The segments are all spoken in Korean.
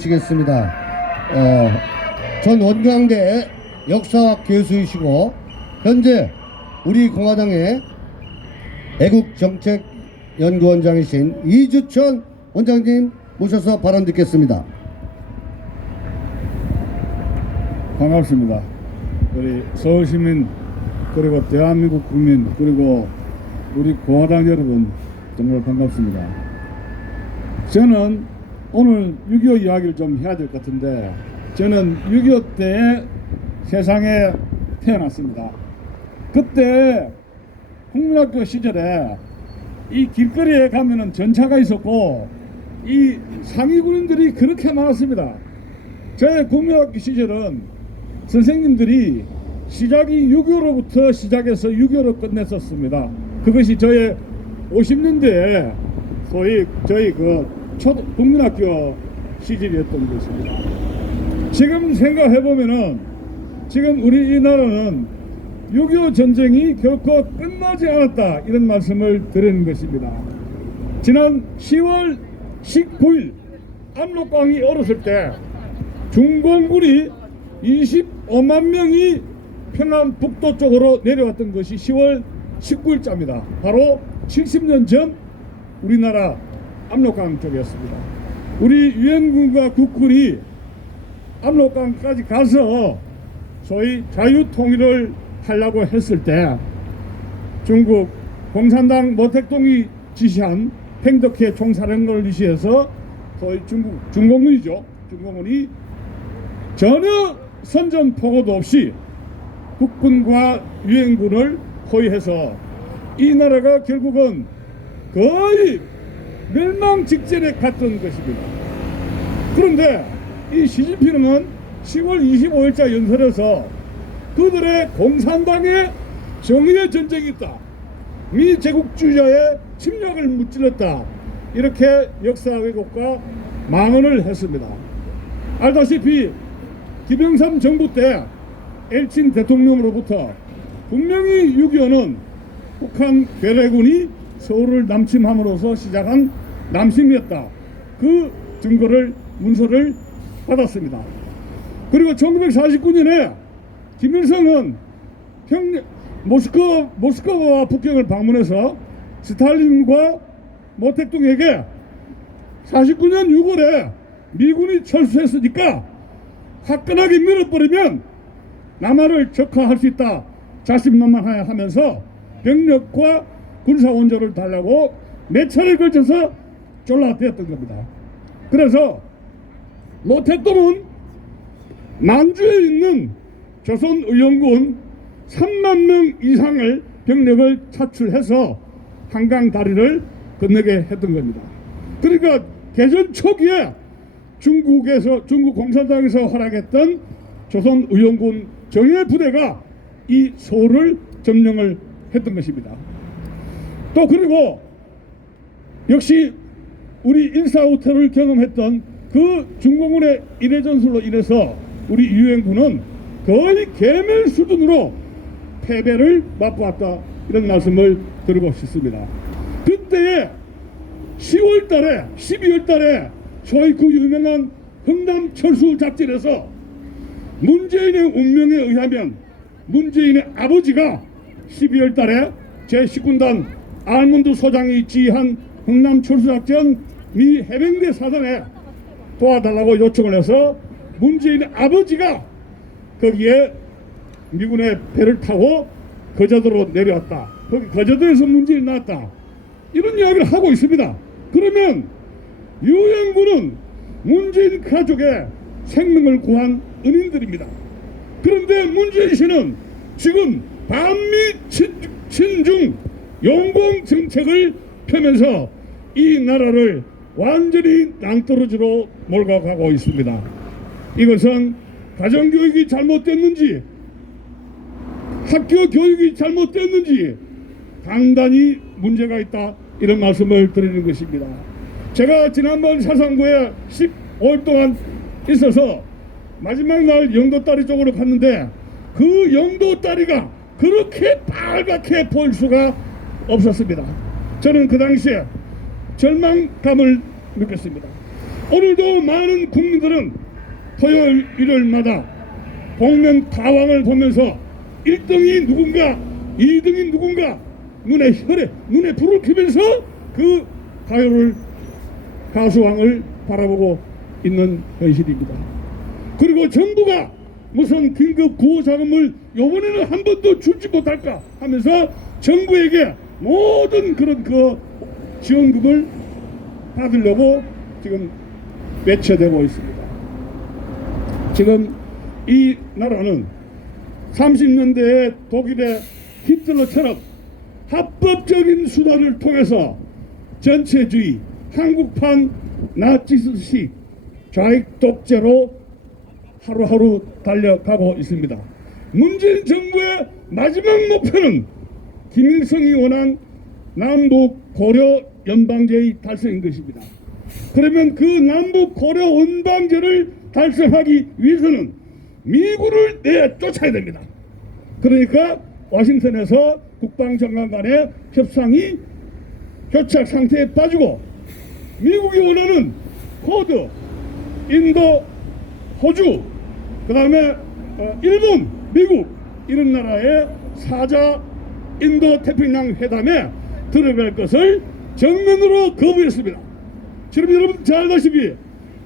시겠습니다. 전 원광대 역사학 교수이시고 현재 우리 공화당의 애국정책연구원장이신 이주천 원장님 모셔서 발언 듣겠습니다. 반갑습니다. 우리 서울시민 그리고 대한민국 국민 그리고 우리 공화당 여러분 정말 반갑습니다. 저는 오늘 6.25 이야기를 좀 해야 될 것 같은데 저는 6.25 때 세상에 태어났습니다. 그때 국민학교 시절에 이 길거리에 가면은 전차가 있었고 이 상위군인들이 그렇게 많았습니다. 저의 국민학교 시절은 선생님들이 시작이 6.25로부터 시작해서 6.25로 끝냈었습니다. 그것이 저의 50년대에 소위 저희 국민학교 시절이었던 것입니다. 지금 생각해보면은 지금 우리 이 나라는 6.25 전쟁이 결코 끝나지 않았다 이런 말씀을 드리는 것입니다. 지난 10월 19일 압록강이 얼었을 때 중공군이 25만 명이 평안 북도 쪽으로 내려왔던 것이 10월 19일자입니다. 바로 70년 전 우리나라 압록강 쪽이었습니다. 우리 유엔군과 국군이 압록강까지 가서 소위 자유통일을 하려고 했을 때 중국 공산당 모택동이 지시한 팽덕회 총사령관을 지시해서 소위 중공군이죠. 중공군이 전혀 선전포고도 없이 국군과 유엔군을 포위해서 이 나라가 결국은 거의 멸망 직전에 갔던 것입니다. 그런데 이 시진핑은 10월 25일자 연설에서 그들의 공산당의 정의의 전쟁이 있다, 미 제국주의자의 침략을 무찔렀다, 이렇게 역사 왜곡과 망언을 했습니다. 알다시피 김영삼 정부 때 엘친 대통령으로부터 분명히 6.25는 북한 괴뢰군이 서울을 남침함으로써 시작한 남침이었다, 그 증거를 문서를 받았습니다. 그리고 1949년에 김일성은 모스크바와 북경을 방문해서 스탈린과 모택동에게 49년 6월에 미군이 철수했으니까 화끈하게 밀어버리면 남한을 적화할 수 있다 자신만만하면서 병력과 군사 원조를 달라고 몇 차례에 걸쳐서 졸라대었던 겁니다. 그래서 모택동은 만주에 있는 조선의용군 3만 명 이상을 병력을 차출해서 한강 다리를 건너게 했던 겁니다. 그러니까 개전 초기에 중국 공산당에서 활약했던 조선의용군 정예 부대가 이 서울을 점령을 했던 것입니다. 또 그리고 역시 우리 일사후퇴를 경험했던 그 중공군의 인해 전술로 인해서 우리 유엔군은 거의 괴멸 수준으로 패배를 맛보았다, 이런 말씀을 드리고 싶습니다. 그때에 10월 달에 12월 달에 소위 그 유명한 흥남 철수 작전에서 문재인의 운명에 의하면 문재인의 아버지가 12월 달에 제19단 알몬드 소장이 지휘한 흥남 철수작전 미 해병대 사단에 도와달라고 요청을 해서 문재인의 아버지가 거기에 미군의 배를 타고 거제도로 내려왔다, 거기 거제도에서 문재인이 나왔다, 이런 이야기를 하고 있습니다. 그러면 유엔군은 문재인 가족의 생명을 구한 은인들입니다. 그런데 문재인 씨는 지금 반미 친중 용공 정책을 펴면서 이 나라를 완전히 낭떠러지로 몰아가고 있습니다. 이것은 가정교육이 잘못됐는지 학교 교육이 잘못됐는지 단단히 문제가 있다, 이런 말씀을 드리는 것입니다. 제가 지난번 사상구에 15일 동안 있어서 마지막 날 영도다리 쪽으로 갔는데 그 영도다리가 그렇게 빨갛게 보일 수가 없었습니다. 저는 그 당시에 절망감을 느꼈습니다. 오늘도 많은 국민들은 토요일 일요일마다 복면가왕을 보면서 1등이 누군가 2등이 누군가 눈에 불을 켜면서 그 가수왕을 바라보고 있는 현실입니다. 그리고 정부가 무슨 긴급 구호 자금을 이번에는 한 번도 줄지 못할까 하면서 정부에게 모든 그런 그 지원금을 받으려고 지금 외쳐대고 있습니다. 지금 이 나라는 30년대에 독일의 히틀러처럼 합법적인 수단을 통해서 전체주의 한국판 나치스식 좌익 독재로 하루하루 달려가고 있습니다. 문재인 정부의 마지막 목표는 김일성이 원한 남북 고려 연방제의 달성인 것입니다. 그러면 그 남북 고려 연방제를 달성하기 위해서는 미군을 내쫓아야 됩니다. 그러니까 워싱턴에서 국방장관 간의 협상이 교착 상태에 빠지고 미국이 원하는 호드, 인도, 호주, 그 다음에 일본, 미국 이런 나라의 사자 인도 태평양 회담에 들어갈 것을 정면으로 거부했습니다. 지금 여러분 잘 아시다시피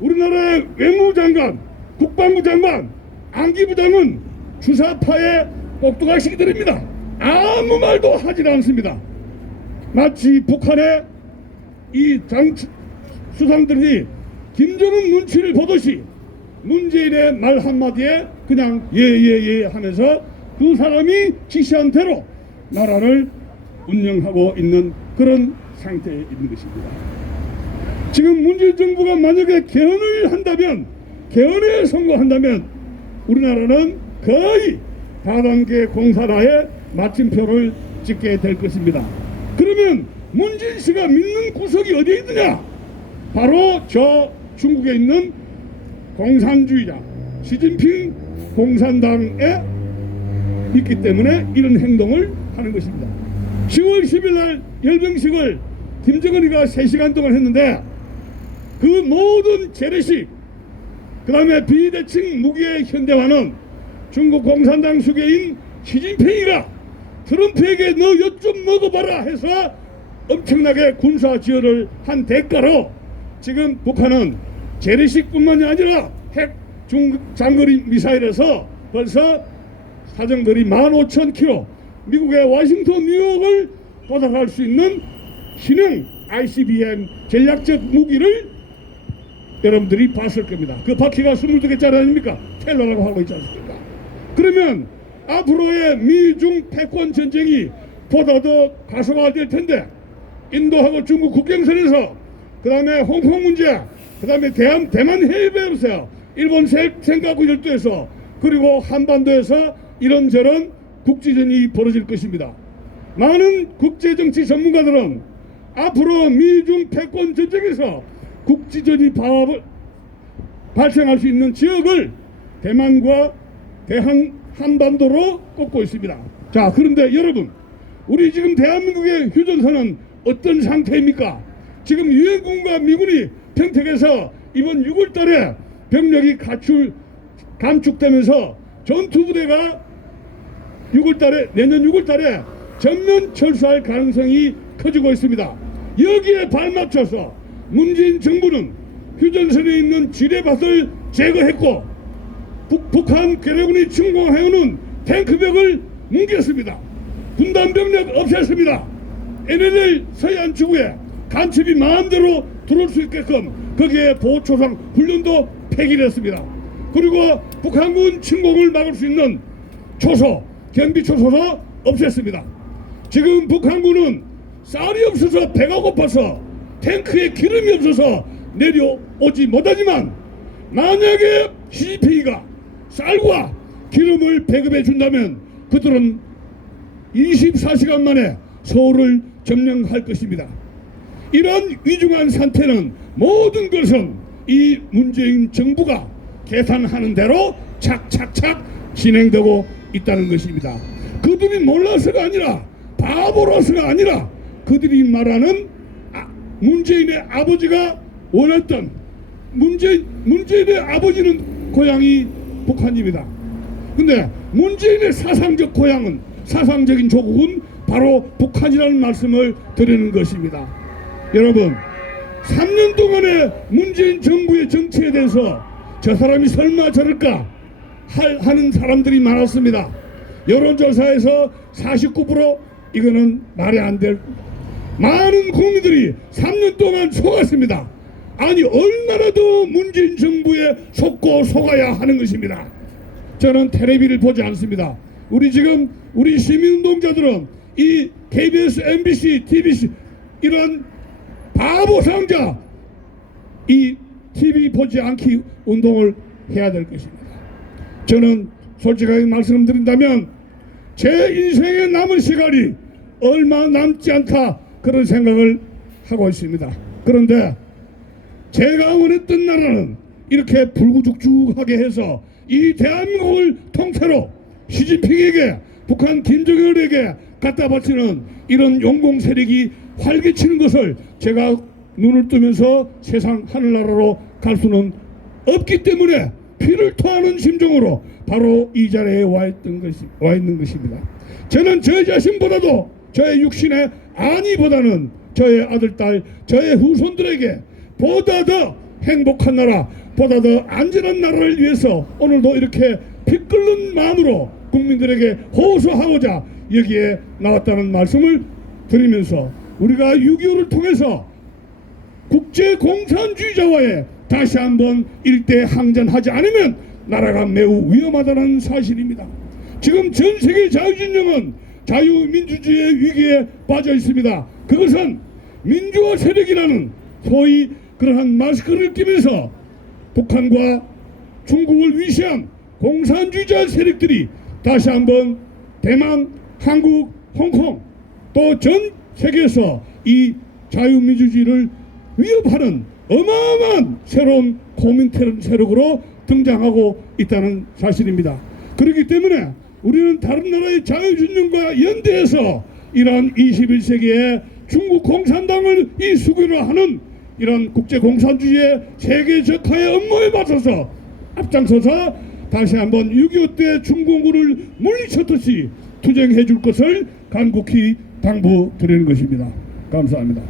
우리나라의 외무부 장관, 국방부 장관, 안기부 장관 주사파의 꼭두각시들입니다. 아무 말도 하지 않습니다. 마치 북한의 이 수상들이 김정은 눈치를 보듯이 문재인의 말 한마디에 그냥 예예예 하면서 그 사람이 지시한 대로 나라를 운영하고 있는 그런 상태에 있는 것입니다. 지금 문재인 정부가 만약에 개헌을 한다면, 개헌에 성공한다면 우리나라는 거의 다단계 공산화의 마침표를 찍게 될 것입니다. 그러면 문재인 씨가 믿는 구석이 어디에 있느냐? 바로 저 중국에 있는 공산주의자 시진핑 공산당에 있기 때문에 이런 행동을 하는 것입니다. 10월 10일 날 열병식을 김정은이가 3시간 동안 했는데 그 모든 재래식 그 다음에 비대칭 무기의 현대화는 중국 공산당 수계인 시진핑이가 트럼프에게 너 엿 좀 먹어봐라 해서 엄청나게 군사 지원을 한 대가로 지금 북한은 재래식뿐만이 아니라 핵 중장거리 미사일에서 벌써 사정거리 15,000km 미국의 워싱턴 뉴욕을 도달할 수 있는 신형 ICBM 전략적 무기를 여러분들이 봤을 겁니다. 그 바퀴가 22개짜리 아닙니까? 텔러라고 하고 있지 않습니까? 그러면 앞으로의 미중 패권 전쟁이 보다 더 가속화될 텐데 인도하고 중국 국경선에서 그 다음에 홍콩 문제 그 다음에 대만 해협에서 일본 생가구 열도에서 그리고 한반도에서 이런저런 국지전이 벌어질 것입니다. 많은 국제정치 전문가들은 앞으로 미중 패권 전쟁에서 국지전이 발생할 수 있는 지역을 대만과 한반도로 꼽고 있습니다. 자, 그런데 여러분, 우리 지금 대한민국의 휴전선은 어떤 상태입니까? 지금 유엔군과 미군이 평택에서 이번 6월달에 병력이 감축되면서 전투부대가 내년 6월달에 전면 철수할 가능성이 커지고 있습니다. 여기에 발맞춰서 문재인 정부는 휴전선에 있는 지뢰밭을 제거했고 북한 괴뢰군이 침공해오는 탱크벽을 뭉갰습니다. 분단병력 없앴습니다. NLL 서해안 지구에 간첩이 마음대로 들어올 수 있게끔 거기에 보호초상 훈련도 폐기를 했습니다. 그리고 북한군 침공을 막을 수 있는 초소, 경비초소도 없앴습니다. 지금 북한군은 쌀이 없어서 배가 고파서 탱크에 기름이 없어서 내려오지 못하지만 만약에 CP가 쌀과 기름을 배급해 준다면 그들은 24시간 만에 서울을 점령할 것입니다. 이런 위중한 상태는 모든 것은 이 문재인 정부가 계산하는 대로 착착착 진행되고 있다는 것입니다. 그들이 몰라서가 아니라 바보로서가 아니라 그들이 말하는 문재인의 아버지가 원했던 문재인의 아버지는 고향이 북한입니다. 근데 문재인의 사상적 고향은, 사상적인 조국은 바로 북한이라는 말씀을 드리는 것입니다. 여러분, 3년 동안의 문재인 정부의 정치에 대해서 저 사람이 설마 저럴까 하는 사람들이 많았습니다. 여론조사에서 49%, 이거는 말이 안 될, 많은 국민들이 3년 동안 속았습니다. 아니, 얼마나 더 문재인 정부에 속고 속아야 하는 것입니다. 저는 텔레비를 보지 않습니다. 우리 시민운동자들은 이 KBS, MBC, TBC 이런 바보 상자 이 TV 보지 않기 운동을 해야 될 것입니다. 저는 솔직하게 말씀드린다면 제 인생에 남은 시간이 얼마 남지 않다, 그런 생각을 하고 있습니다. 그런데 제가 원했던 나라는 이렇게 불구죽죽하게 해서 이 대한민국을 통째로 시진핑에게, 북한 김정일에게 갖다 바치는 이런 용공 세력이 활개치는 것을 제가 눈을 뜨면서 세상 하늘나라로 갈 수는 없기 때문에 피를 토하는 심정으로 바로 이 자리에 와 있는 것입니다. 저는 저 자신보다도 저의 육신의 안위보다는 저의 아들, 딸, 저의 후손들에게 보다 더 행복한 나라, 보다 더 안전한 나라를 위해서 오늘도 이렇게 피 끓는 마음으로 국민들에게 호소하고자 여기에 나왔다는 말씀을 드리면서, 우리가 6.25를 통해서 국제공산주의자와의 다시 한번 일대 항전하지 않으면 나라가 매우 위험하다는 사실입니다. 지금 전 세계 자유진영은 자유민주주의의 위기에 빠져 있습니다. 그것은 민주화 세력이라는 소위 그러한 마스크를 끼면서 북한과 중국을 위시한 공산주의자 세력들이 다시 한번 대만, 한국, 홍콩 또 전 세계에서 이 자유민주주의를 위협하는 어마어마한 새로운 고민테러 세력으로 등장하고 있다는 사실입니다. 그렇기 때문에 우리는 다른 나라의 자유진영과 연대해서 이러한 21세기의 중국 공산당을 이 수교로 하는 이런 국제공산주의의 세계적화의 업무에 맞서서 앞장서서 다시 한번 6.25 때 중공군을 물리쳤듯이 투쟁해 줄 것을 간곡히 당부드리는 것입니다. 감사합니다.